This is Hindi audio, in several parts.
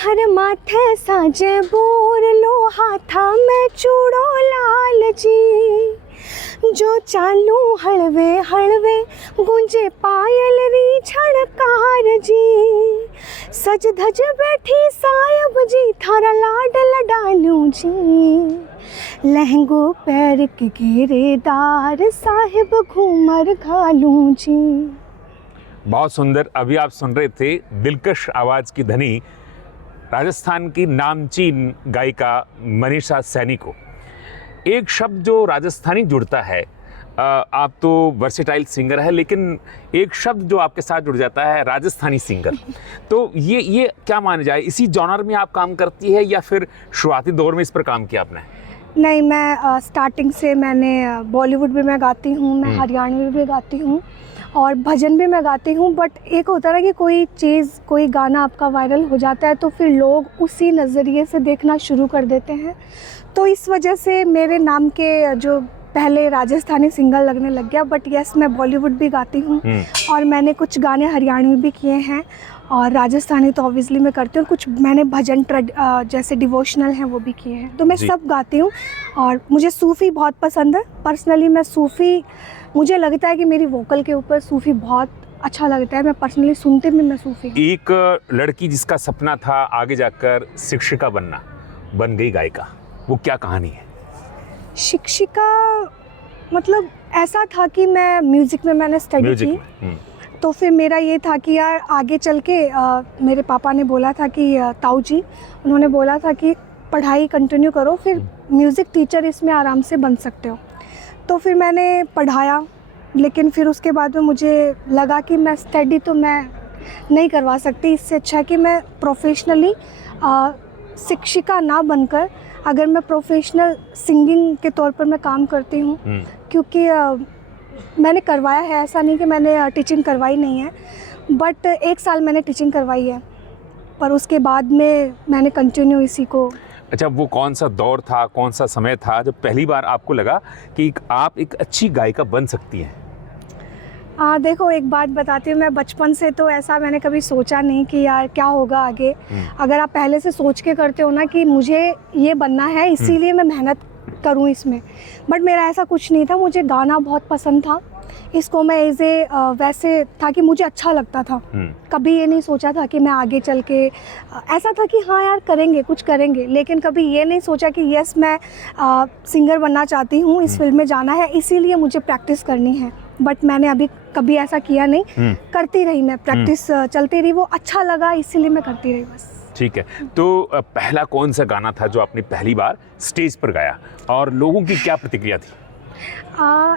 हर माथे साजे बोर लो हाथा में चूड़ो लाल जी, जो चालू हलवे हलवे गूंजे पायल री छड़कार जी, सज धज बैठी सायब जी थारा लाड लडालू जी, लहंगो पैर के घेरेदार साहिब घूमर घालू जी। बहुत सुंदर। अभी आप सुन रहे थे दिलकश आवाज़ की धनी राजस्थान की नामचीन गायिका मनीषा सैनी को। एक शब्द जो राजस्थानी जुड़ता है, आप तो वर्सेटाइल सिंगर है, लेकिन एक शब्द जो आपके साथ जुड़ जाता है राजस्थानी सिंगर। तो ये क्या माना जाए, इसी जॉनर में आप काम करती है या फिर शुरुआती दौर में इस पर काम किया आपने? नहीं, मैं स्टार्टिंग से मैंने बॉलीवुड भी मैं गाती हूँ, मैं हरियाणवी भी गाती हूँ और भजन भी मैं गाती हूँ। बट एक होता है ना कि कोई चीज़, कोई गाना आपका वायरल हो जाता है तो फिर लोग उसी नज़रिए से देखना शुरू कर देते हैं। तो इस वजह से मेरे नाम के जो पहले राजस्थानी सिंगर लगने लग गया। बट यस, मैं बॉलीवुड भी गाती हूँ और मैंने कुछ गाने हरियाणवी भी किए हैं और राजस्थानी तो ऑब्वियसली मैं करती हूँ। कुछ मैंने भजन जैसे डिवोशनल हैं वो भी किए हैं। तो मैं सब गाती हूँ और मुझे सूफ़ी बहुत पसंद है। पर्सनली मैं सूफ़ी, मुझे लगता है कि मेरी वोकल के ऊपर सूफ़ी बहुत अच्छा लगता है। मैं पर्सनली सुनते भी मैं सूफ़ी। एक लड़की जिसका सपना था आगे जाकर शिक्षिका बनना, बन गई गायिका, वो क्या कहानी है? शिक्षिका मतलब ऐसा था कि मैं म्यूज़िक में मैंने स्टडी की, तो फिर मेरा ये था कि यार आगे चल के मेरे पापा ने बोला था कि ताऊ जी, उन्होंने बोला था कि पढ़ाई कंटिन्यू करो, फिर म्यूज़िक टीचर इसमें आराम से बन सकते हो। तो फिर मैंने पढ़ाया, लेकिन फिर उसके बाद में मुझे लगा कि मैं स्टडी तो मैं नहीं करवा सकती, इससे अच्छा है कि मैं प्रोफेशनली शिक्षिका ना बनकर अगर मैं प्रोफेशनल सिंगिंग के तौर पर मैं काम करती हूँ, क्योंकि मैंने करवाया है, ऐसा नहीं कि मैंने टीचिंग करवाई नहीं है, बट 1 साल मैंने टीचिंग करवाई है, पर उसके बाद में मैंने कंटिन्यू इसी को। अच्छा, वो कौन सा दौर था, कौन सा समय था जब पहली बार आपको लगा कि आप एक अच्छी गायिका बन सकती हैं? देखो, एक बात बताती हूँ, मैं बचपन से तो ऐसा मैंने कभी सोचा नहीं कि यार क्या होगा आगे। अगर आप पहले से सोच के करते हो ना कि मुझे ये बनना है, इसीलिए मैं मेहनत करूँ इसमें, बट मेरा ऐसा कुछ नहीं था। मुझे गाना बहुत पसंद था, इसको मैं वैसे था कि मुझे अच्छा लगता था। कभी ये नहीं सोचा था कि मैं आगे चल के ऐसा था कि हाँ यार करेंगे, कुछ करेंगे, लेकिन कभी ये नहीं सोचा कि यस मैं सिंगर बनना चाहती हूँ, इस फील्ड में जाना है, इसीलिए मुझे प्रैक्टिस करनी है। बट मैंने अभी कभी ऐसा किया नहीं, करती रही मैं, प्रैक्टिस चलती रही, वो अच्छा लगा इसीलिए मैं करती रही बस। ठीक है, तो पहला कौन सा गाना था जो आपने पहली बार स्टेज पर गाया और लोगों की क्या प्रतिक्रिया थी?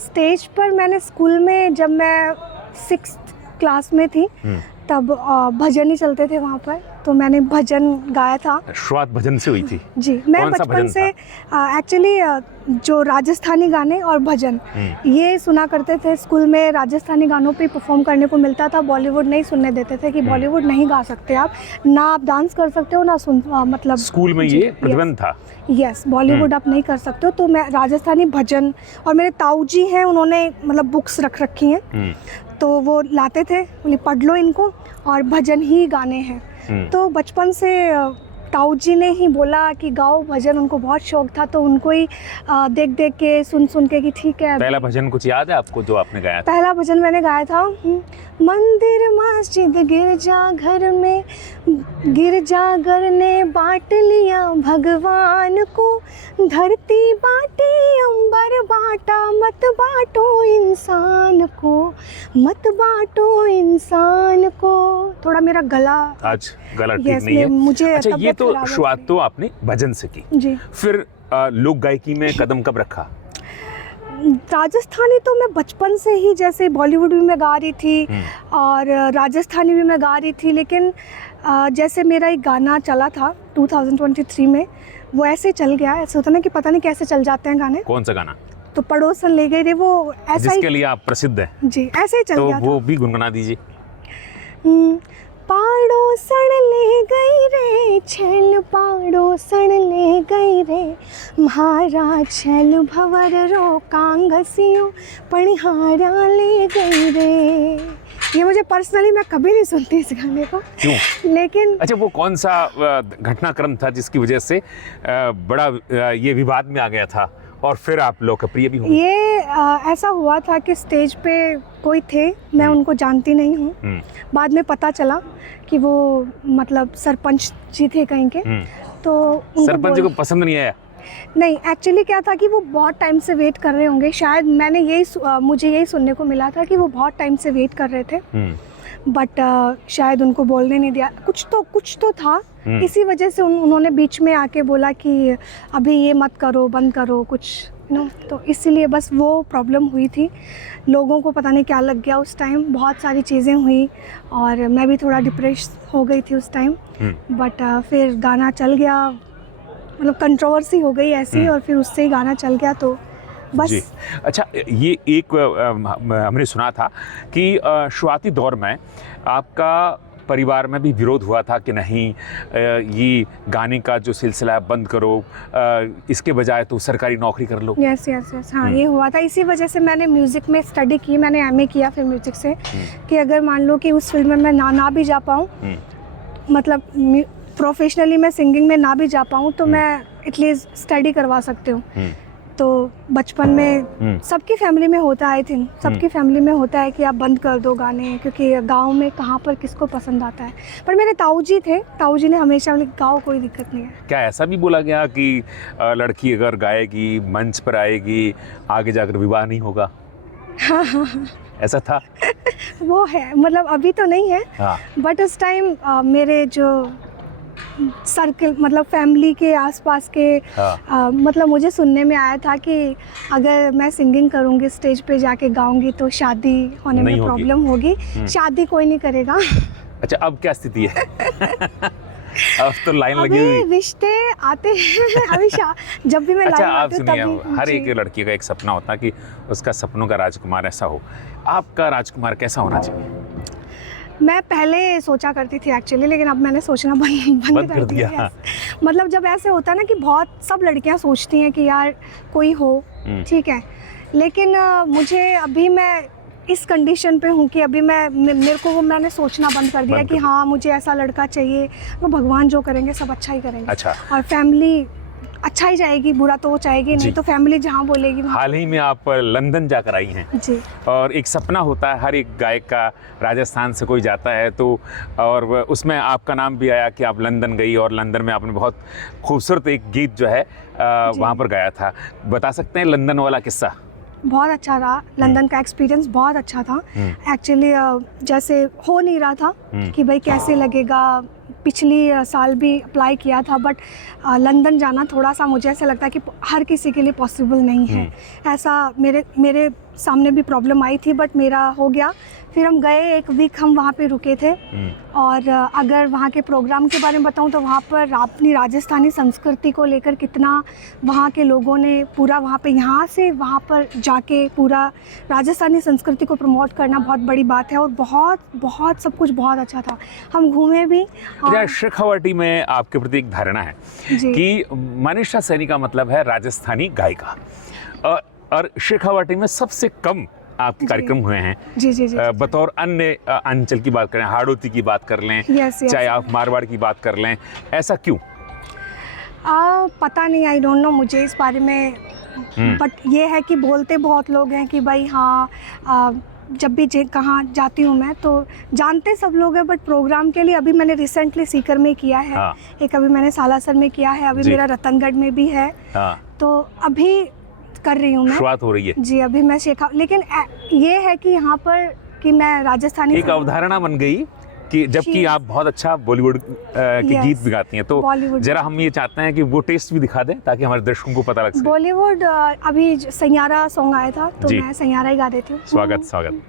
स्टेज पर मैंने स्कूल में, जब मैं 6th क्लास में थी, तब भजन ही चलते थे वहाँ पर, तो मैंने भजन गाया था। शुरुआत भजन से हुई थी? जी, मैं बचपन से एक्चुअली जो राजस्थानी गाने और भजन ये सुना करते थे स्कूल में। राजस्थानी गानों पे परफॉर्म करने को मिलता था, बॉलीवुड नहीं सुनने देते थे कि बॉलीवुड नहीं गा सकते आप, ना आप डांस कर सकते हो, ना मतलब स्कूल में ये प्रतिबंध था। यस, बॉलीवुड आप नहीं कर सकते हो। तो मैं राजस्थानी भजन, और मेरे ताऊ जी हैं, उन्होंने मतलब बुक्स रख रखी हैं, तो वो लाते थे, बोले पढ़ लो इनको, और भजन ही गाने हैं। तो बचपन से ताऊ जी ने ही बोला कि गाओ भजन, उनको बहुत शौक था, तो उनको ही देख देख के सुन के कि ठीक है। पहला भजन कुछ याद है आपको जो आपने गाया था? पहला भजन मैंने गाया था, मंदिर मस्जिद गिरजा घर में, गिरजा घर ने बांट लिया भगवान को, धरती बांटी अंबर बांटा, मत बांटो इंसान को, मत बांटो इंसान को। थोड़ा मेरा गला आज गला ठीक नहीं है, मुझे अच्छा, ये तो शुरुआत तो आपने भजन से की जी। फिर लोक गायकी में कदम कब रखा? राजस्थानी तो मैं बचपन से ही, जैसे बॉलीवुड भी मैं गा रही थी और राजस्थानी भी मैं गा रही थी, लेकिन जैसे मेरा एक गाना चला था 2023 में, वो ऐसे चल गया। ऐसे होता ना कि पता नहीं कैसे चल जाते हैं गाने। कौन सा गाना? तो पड़ोसन ले गए रे, वो ऐसा जिसके लिए आप प्रसिद्ध हैं। जी, ऐसे ही चल गया। तो वो भी गुनगुना दीजिए। पाड़ोसन ले गई रे छेल, पाड़ोसन ले गई रे, म्हारा छेल भंवर रो कांगसियो, पणिहारा ले गई रे, ये मुझे पर्सनली, मैं कभी नहीं सुनती इस गाने को, क्यों? लेकिन अच्छा, वो कौन सा घटनाक्रम था जिसकी वजह से बड़ा ये विवाद में आ गया था और फिर आप लोकप्रिय भी हुए? ये ऐसा हुआ था कि स्टेज पे कोई थे, मैं उनको जानती नहीं हूँ। बाद में पता चला कि वो मतलब सरपंच जी थे कहीं के, तो उनको सरपंच जी को पसंद नहीं आया? नहीं, एक्चुअली क्या था कि वो बहुत टाइम से वेट कर रहे होंगे शायद, मैंने मुझे यही सुनने को मिला था कि वो बहुत टाइम से वेट कर रहे थे, बट शायद उनको बोलने नहीं दिया, कुछ तो था, इसी वजह से उन्होंने बीच में आके बोला कि अभी ये मत करो, बंद करो कुछ, तो इसीलिए बस वो प्रॉब्लम हुई थी। लोगों को पता नहीं क्या लग गया उस टाइम, बहुत सारी चीज़ें हुई और मैं भी थोड़ा डिप्रेस हो गई थी उस टाइम, बट फिर गाना चल गया, मतलब कंट्रोवर्सी हो गई ऐसी, और फिर उससे ही गाना चल गया, तो बस। जी। अच्छा, ये एक हमने सुना था कि शुरुआती दौर में आपका परिवार में भी विरोध हुआ था कि नहीं, ये गाने का जो सिलसिला है बंद करो, इसके बजाय तो सरकारी नौकरी कर लो। यस, हाँ, ये हुआ था। इसी वजह से मैंने म्यूज़िक में स्टडी की, मैंने एमए किया फिर म्यूज़िक से, कि अगर मान लो कि उस फील्ड में मैं ना भी जा पाऊँ, मतलब प्रोफेशनली मैं सिंगिंग में ना भी जा पाऊँ, तो मैं एटलीस्ट स्टडी करवा सकती हूँ। तो बचपन में सबकी फैमिली में होता है, आई थिंक सबकी फैमिली में होता है कि आप बंद कर दो गाने, क्योंकि गांव में कहाँ पर किसको पसंद आता है। पर मेरे ताऊ जी थे, ताऊ जी ने हमेशा बोले गाओ, कोई दिक्कत नहीं है। क्या ऐसा भी बोला गया कि लड़की अगर गाएगी, मंच पर आएगी, आगे जाकर विवाह नहीं होगा? हाँ, ऐसा था? वो है, मतलब अभी तो नहीं है, बट उस टाइम मेरे जो सर्कल, मतलब फैमिली के आसपास के, मतलब मुझे सुनने में आया था कि अगर मैं सिंगिंग करूँगी, स्टेज पे जाके गाऊंगी, तो शादी होने में प्रॉब्लम होगी, शादी कोई नहीं करेगा। अच्छा, अब क्या स्थिति है? अब तो लाइन लगी हुई, रिश्ते आते हैं अभी जब भी मैं अच्छा, लाइन आप आती हूँ सुनिए, तभी। हर एक लड़की का एक सपना होता है कि उसका सपनों का राजकुमार ऐसा हो। आपका राजकुमार कैसा होना चाहिए? मैं पहले सोचा करती थी एक्चुअली, लेकिन अब मैंने सोचना बंद कर दिया। मतलब जब ऐसे होता है ना कि बहुत सब लड़कियां सोचती हैं कि यार कोई हो, ठीक है, लेकिन मुझे अभी मैं इस कंडीशन पे हूँ कि अभी मेरे को मैंने सोचना बंद कर दिया कि हाँ मुझे ऐसा लड़का चाहिए, वो भगवान जो करेंगे सब अच्छा ही करेंगे। अच्छा। और फैमिली अच्छा ही जाएगी, बुरा तो वो चाहेगी नहीं, तो फैमिली जहाँ बोलेगी। हाल ही में आप लंदन जाकर आई हैं जी, और एक सपना होता है हर एक गायक का, राजस्थान से कोई जाता है तो, और उसमें आपका नाम भी आया कि आप लंदन गई और लंदन में आपने बहुत खूबसूरत एक गीत जो है वहाँ पर गाया था। बता सकते हैं लंदन वाला किस्सा? बहुत अच्छा रहा, लंदन का एक्सपीरियंस बहुत अच्छा था एक्चुअली। जैसे हो नहीं रहा था कि भाई कैसे लगेगा, पिछली साल भी अप्लाई किया था, बट लंदन जाना थोड़ा सा मुझे ऐसा लगता है कि हर किसी के लिए पॉसिबल नहीं है। ऐसा मेरे सामने भी प्रॉब्लम आई थी, बट मेरा हो गया। फिर हम गए, एक वीक हम वहाँ पे रुके थे, और अगर वहाँ के प्रोग्राम के बारे में बताऊँ तो वहाँ पर अपनी राजस्थानी संस्कृति को लेकर कितना वहाँ के लोगों ने पूरा वहाँ पे, यहाँ से वहाँ पर जाके पूरा राजस्थानी संस्कृति को प्रमोट करना बहुत बड़ी बात है, और बहुत सब कुछ बहुत अच्छा था। हम घूमे भी। शेखावाटी में आपके प्रति एक धारणा है कि मनीषा सैनी का मतलब है राजस्थानी गायिका, और शेखावाटी में सबसे कम आपके कार्यक्रम हुए हैं। जी। बतौर अन्य अंचल की बात करें, हाड़ौती की बात कर लें, चाहे आप मारवाड़ की बात कर लें, ऐसा क्यों? पता नहीं, आई डोंट नो मुझे इस बारे में, बट ये है कि बोलते बहुत लोग हैं कि भाई हाँ, जब भी कहाँ जाती हूँ मैं तो जानते सब लोग हैं, बट प्रोग्राम के लिए अभी मैंने रिसेंटली सीकर में किया है, एक अभी मैंने सालासर में किया है, अभी मेरा रतनगढ़ में भी है, तो अभी कर रही हूँ मैं, शुरुआत हो रही है जी, अभी मैं लेकिन ये है कि यहाँ पर कि मैं राजस्थानी, एक अवधारणा बन गई कि जबकि आप बहुत अच्छा बॉलीवुड के गीत भी गाती हैं, तो जरा हम ये चाहते हैं कि वो टेस्ट भी दिखा दें ताकि हमारे दर्शकों को पता लग सके। बॉलीवुड अभी सैयारा सॉन्ग आया था, तो मैं सैयारा ही गा देती हूँ। स्वागत।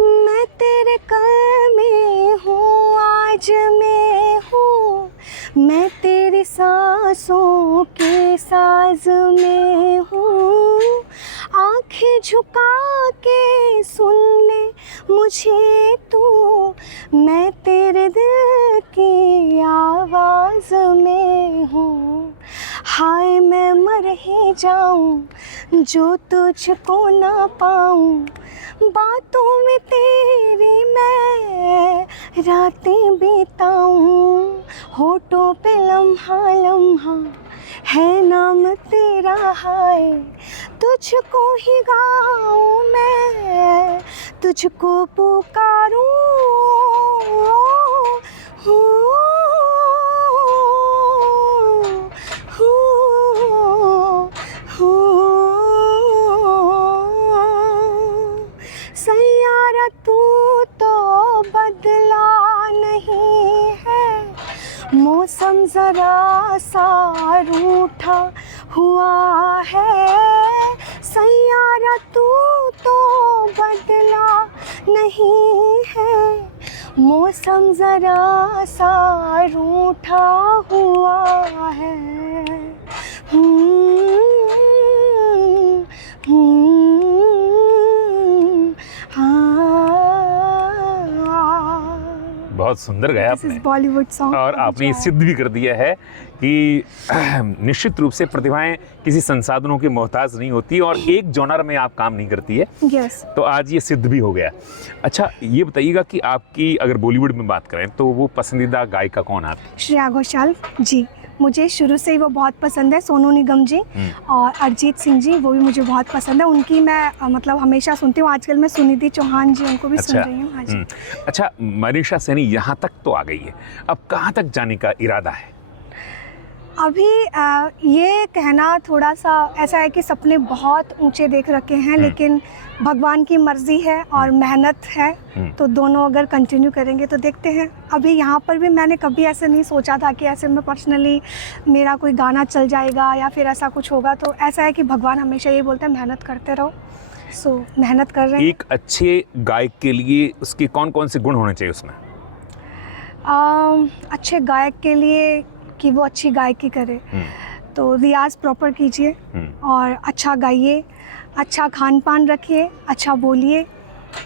मैं तेरे कल में हूँ, आज मैं हूँ, मैं तेरी सांसों के साज में हूँ, आंखें झुका के सुन ले मुझे तू, मैं तेरे दिल की आवाज़ में हूँ, हाय मैं मर ही जाऊँ जो तुझको ना पाऊं, बातों में तेरी मैं रातें बिताऊं, होठों पे लम्हा लम्हा है नाम तेरा, हाय तुझको ही गाऊं मैं, तुझको पुकारूं, सैयारा तू तो बदला नहीं है, मौसम जरा सा रूठा हुआ है, सैयारा तू तो बदला नहीं है, मौसम जरा सा रूठा हुआ है। बहुत सुंदर गाया आपने, बॉलीवुड सॉन्ग, और आपने ये सिद्ध भी कर दिया है कि निश्चित रूप से प्रतिभाएं किसी संसाधनों की मोहताज नहीं होती और एक जॉनर में आप काम नहीं करती है। यस। तो आज ये सिद्ध भी हो गया। अच्छा, ये बताइएगा कि आपकी अगर बॉलीवुड में बात करें तो वो पसंदीदा गायिका कौन आपकी? श्रेया घोषाल जी, मुझे शुरू से ही वो बहुत पसंद है। सोनू निगम जी और अरिजीत सिंह जी, वो भी मुझे बहुत पसंद है। उनकी मैं मतलब हमेशा सुनती हूँ। आजकल मैं सुनिधि चौहान जी, उनको भी सुन रही हूँ। हाँ जी। अच्छा, मनीषा सैनी यहाँ तक तो आ गई है, अब कहाँ तक जाने का इरादा है? अभी ये कहना थोड़ा सा ऐसा है कि सपने बहुत ऊंचे देख रखे हैं, लेकिन भगवान की मर्जी है और मेहनत है, तो दोनों अगर कंटिन्यू करेंगे तो देखते हैं। अभी यहाँ पर भी मैंने कभी ऐसे नहीं सोचा था कि ऐसे में पर्सनली मेरा कोई गाना चल जाएगा या फिर ऐसा कुछ होगा। तो ऐसा है कि भगवान हमेशा ये बोलते हैं मेहनत करते रहो, सो मेहनत कर रहे हैं। एक अच्छे गायक के लिए उसके कौन कौन से गुण होने चाहिए उसमें? अच्छे गायक के लिए कि वो अच्छी गायकी करे, तो रियाज प्रॉपर कीजिए और अच्छा गाइए, अच्छा खान पान रखिए, अच्छा बोलिए।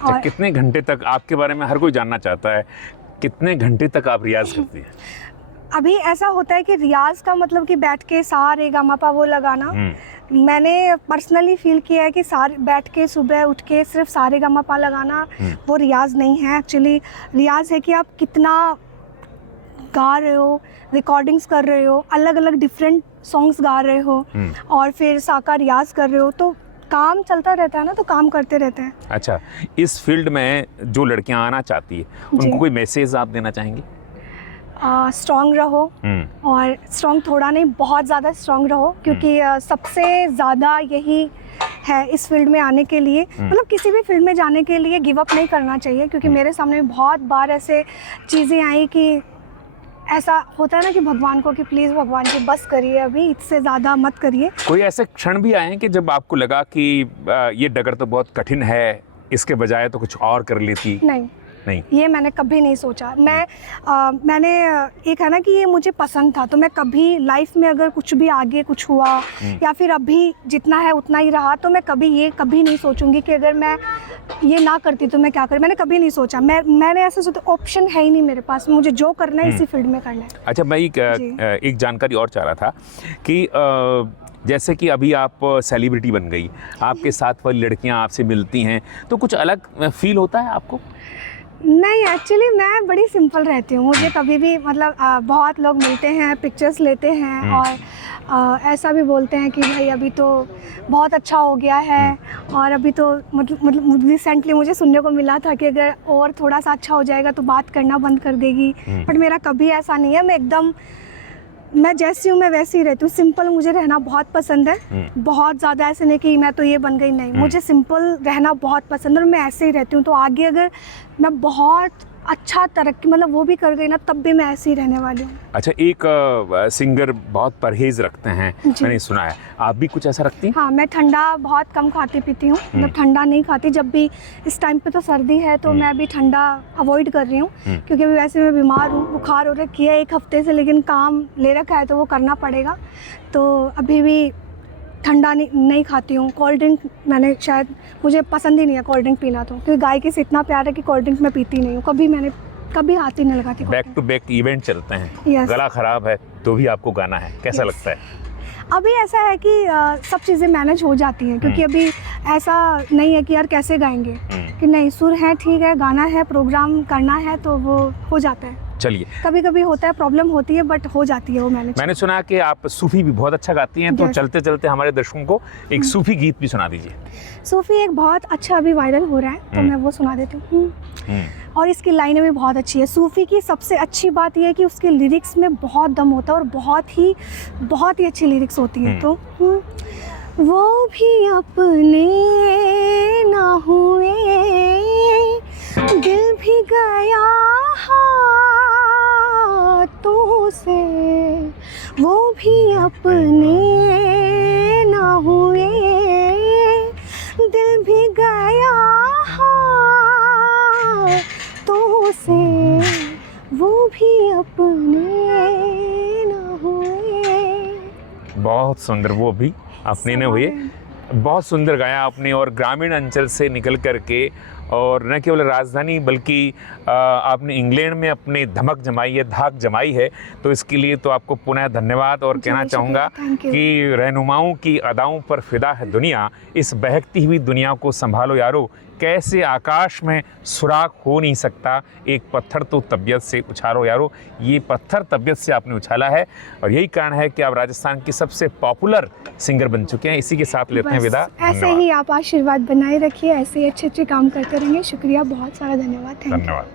और कितने घंटे तक, आपके बारे में हर कोई जानना चाहता है, कितने घंटे तक आप रियाज करती हैं? अभी ऐसा होता है कि रियाज का मतलब कि बैठ के सा रे गा मा पा वो लगाना, मैंने पर्सनली फील किया है कि बैठ के सुबह उठ के सिर्फ सा रे गा मा पा लगाना वो रियाज नहीं है। एक्चुअली रियाज है कि आप कितना गा रहे हो, रिकॉर्डिंग्स कर रहे हो, अलग अलग डिफरेंट सॉन्ग्स गा रहे हो और फिर सा का रियाज कर रहे हो, तो काम चलता रहता है ना, तो काम करते रहते हैं। अच्छा, इस फील्ड में जो लड़कियां आना चाहती है उनको कोई मैसेज आप देना चाहेंगे? स्ट्रॉन्ग रहो, और स्ट्रॉन्ग थोड़ा नहीं, बहुत ज़्यादा स्ट्रॉन्ग रहो, क्योंकि सबसे ज़्यादा यही है इस फील्ड में आने के लिए, मतलब किसी भी फील्ड में जाने के लिए गिव अप नहीं करना चाहिए। क्योंकि मेरे सामने बहुत बार ऐसे चीज़ें आई कि ऐसा होता है ना कि भगवान को कि प्लीज़ भगवान जी बस करिए, अभी इससे ज़्यादा मत करिए। कोई ऐसे क्षण भी आए हैं कि जब आपको लगा कि ये डगर तो बहुत कठिन है, इसके बजाय तो कुछ और कर लेती? नहीं, ये मैंने कभी नहीं सोचा। मैंने एक है ना कि ये मुझे पसंद था, तो मैं कभी लाइफ में अगर कुछ भी आगे कुछ हुआ या फिर अभी जितना है उतना ही रहा, तो मैं कभी नहीं सोचूंगी कि अगर मैं ये ना करती तो मैं क्या करूँ। मैंने कभी नहीं सोचा, मैंने ऐसा सोचा ऑप्शन है ही नहीं मेरे पास, मुझे जो करना है इसी फील्ड में करना है। अच्छा, मैं एक जानकारी और चाह रहा था कि जैसे कि अभी आप सेलिब्रिटी बन गई, आपके साथ वाली लड़कियां आपसे मिलती हैं, तो कुछ अलग फील होता है आपको? नहीं, एक्चुअली मैं बड़ी सिंपल रहती हूँ। मुझे कभी भी मतलब बहुत लोग मिलते हैं, पिक्चर्स लेते हैं और ऐसा भी बोलते हैं कि भाई अभी तो बहुत अच्छा हो गया है, और अभी तो मतलब रिसेंटली मुझे सुनने को मिला था कि अगर और थोड़ा सा अच्छा हो जाएगा तो बात करना बंद कर देगी। बट मेरा कभी ऐसा नहीं है, मैं जैसी हूँ मैं वैसी ही रहती हूँ। सिंपल मुझे रहना बहुत पसंद है, बहुत ज़्यादा ऐसे नहीं कि मैं तो ये बन गई, नहीं, मुझे सिंपल रहना बहुत पसंद है और मैं ऐसे ही रहती हूँ। तो आगे अगर मैं बहुत अच्छा तरक्की मतलब वो भी कर गई ना, तब भी मैं ऐसे ही रहने वाली हूँ। अच्छा, एक सिंगर बहुत परहेज रखते हैं, मैंने सुना है, आप भी कुछ ऐसा रखती हैं? हाँ, मैं ठंडा बहुत कम खाती पीती हूँ, मतलब ठंडा नहीं खाती। जब भी इस टाइम पे तो सर्दी है तो मैं अभी ठंडा अवॉइड कर रही हूँ, क्योंकि अभी वैसे मैं बीमार हूँ, बुखार हो रखी है 1 हफ्ते से, लेकिन काम ले रखा है तो वो करना पड़ेगा। तो अभी भी ठंडा नहीं खाती हूँ। कोल्ड ड्रिंक मैंने शायद मुझे पसंद ही नहीं है कोल्ड ड्रिंक पीना, तो क्योंकि गायकी से इतना प्यार है कि कोल्ड ड्रिंक मैं पीती नहीं हूँ, कभी हाथ ही नहीं लगाती। बैक टू बैक इवेंट चलते हैं, Yes. गला खराब है तो भी आपको गाना है, कैसा लगता है? अभी ऐसा है कि सब चीज़ें मैनेज हो जाती हैं, क्योंकि अभी ऐसा नहीं है कि यार कैसे गाएंगे, कि नहीं सुर है, ठीक है, गाना है, प्रोग्राम करना है, तो वो हो जाता है। चलिए, कभी कभी होता है, प्रॉब्लम होती है, बट हो जाती है वो मैनेज। मैंने सुना कि आप सूफी भी बहुत अच्छा गाती हैं, तो Yes. चलते चलते हमारे दर्शकों को एक सूफी गीत भी सुना दीजिए। सूफी एक बहुत अच्छा अभी वायरल हो रहा है, तो मैं वो सुना देती हूँ। और इसकी लाइनें भी बहुत अच्छी है। सूफी की सबसे अच्छी बात यह है कि उसके लिरिक्स में बहुत दम होता है और बहुत ही अच्छी लिरिक्स होती हैं। तो वो भी अपने ना हुए, दिल भी गया हाथों से, वो भी अपने ना हुए, दिल भी गया हाथों से, वो भी अपने ना हुए। बहुत सुंदर, वो भी अपने ने हुए। बहुत सुंदर गाया आपने, और ग्रामीण अंचल से निकल करके, और न केवल राजधानी बल्कि आपने इंग्लैंड में अपनी धमक जमाई है, धाक जमाई है, तो इसके लिए तो आपको पुनः धन्यवाद। और कहना चाहूँगा कि रहनुमाओं की अदाओं पर फिदा है दुनिया, इस बहकती हुई दुनिया को संभालो यारो, कैसे आकाश में सुराख हो नहीं सकता, एक पत्थर तो तबीयत से उछालो यारो। ये पत्थर तबीयत से आपने उछाला है, और यही कारण है कि आप राजस्थान की सबसे पॉपुलर सिंगर बन चुके हैं। इसी के साथ लेते हैं विदा। ऐसे ही आप आशीर्वाद बनाए रखिए, ऐसे ही अच्छे अच्छे काम करते रहेंगे। शुक्रिया, बहुत सारा धन्यवाद। धन्यवाद।